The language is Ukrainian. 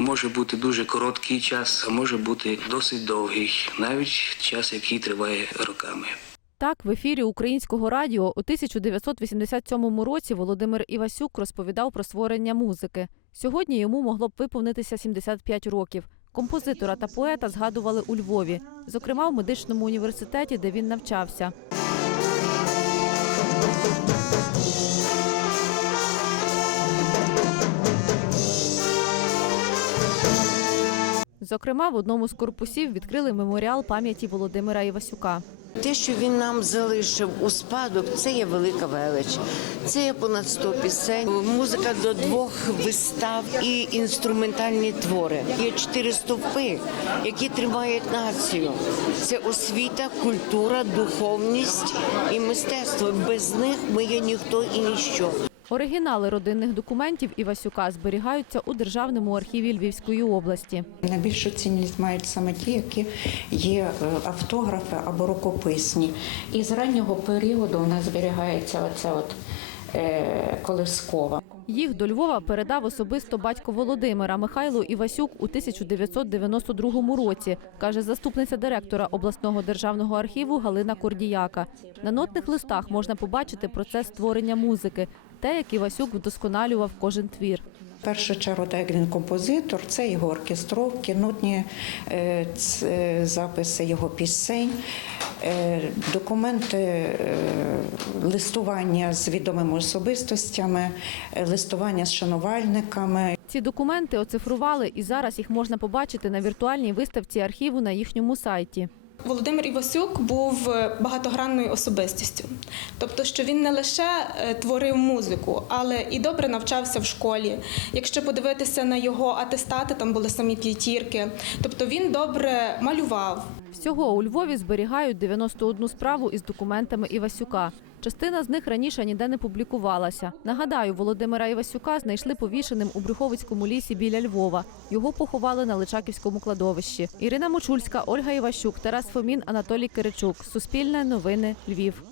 Може бути дуже короткий час, а може бути досить довгий, навіть час, який триває роками. Так, в ефірі українського радіо у 1987 році Володимир Івасюк розповідав про створення музики. Сьогодні йому могло б виповнитися 75 років. Композитора та поета згадували у Львові, зокрема в медичному університеті, де він навчався. Зокрема, в одному з корпусів відкрили меморіал пам'яті Володимира Івасюка. Те, що він нам залишив у спадок, це є велика велич. Це є понад 100 пісень, музика до двох вистав і інструментальні твори. Є чотири стовпи, які тримають націю. Це освіта, культура, духовність і мистецтво. Без них ми є ніхто і ніщо. Оригінали родинних документів Івасюка зберігаються у Державному архіві Львівської області. Найбільшу цінність мають саме ті, які є е, автографи або рукописні. І з раннього періоду у нас зберігається оця от е, колискова. Їх до Львова передав особисто батько Володимира Михайло Івасюк у 1992 році, каже заступниця директора обласного державного архіву Галина Кордіяка. На нотних листах можна побачити процес створення музики, те, як Івасюк вдосконалював кожен твір. В першу чергу, так як він композитор, це його оркестровки, нотні е, записи його пісень, е, документи е, листування з відомими особистостями, е, листування з шанувальниками. Ці документи оцифрували, і зараз їх можна побачити на віртуальній виставці архіву на їхньому сайті. Володимир Івасюк був е, багатогранною особистістю, тобто, що він не лише е, творив музику, але і добре навчався в школі. Якщо подивитися на його атестати, там були самі п'ятірки. Тобто він добре малював, Всього у Львові зберігають 91 справу із документами Івасюка. Частина з них раніше ніде не публікувалася. Нагадаю, Володимира Івасюка знайшли повішеним у Брюховицькому лісі біля Львова. Його поховали на Личаківському кладовищі. Ірина Мочульська, Ольга Іващук, Тарас Фомін, Анатолій Киричук. Суспільне новини Львів.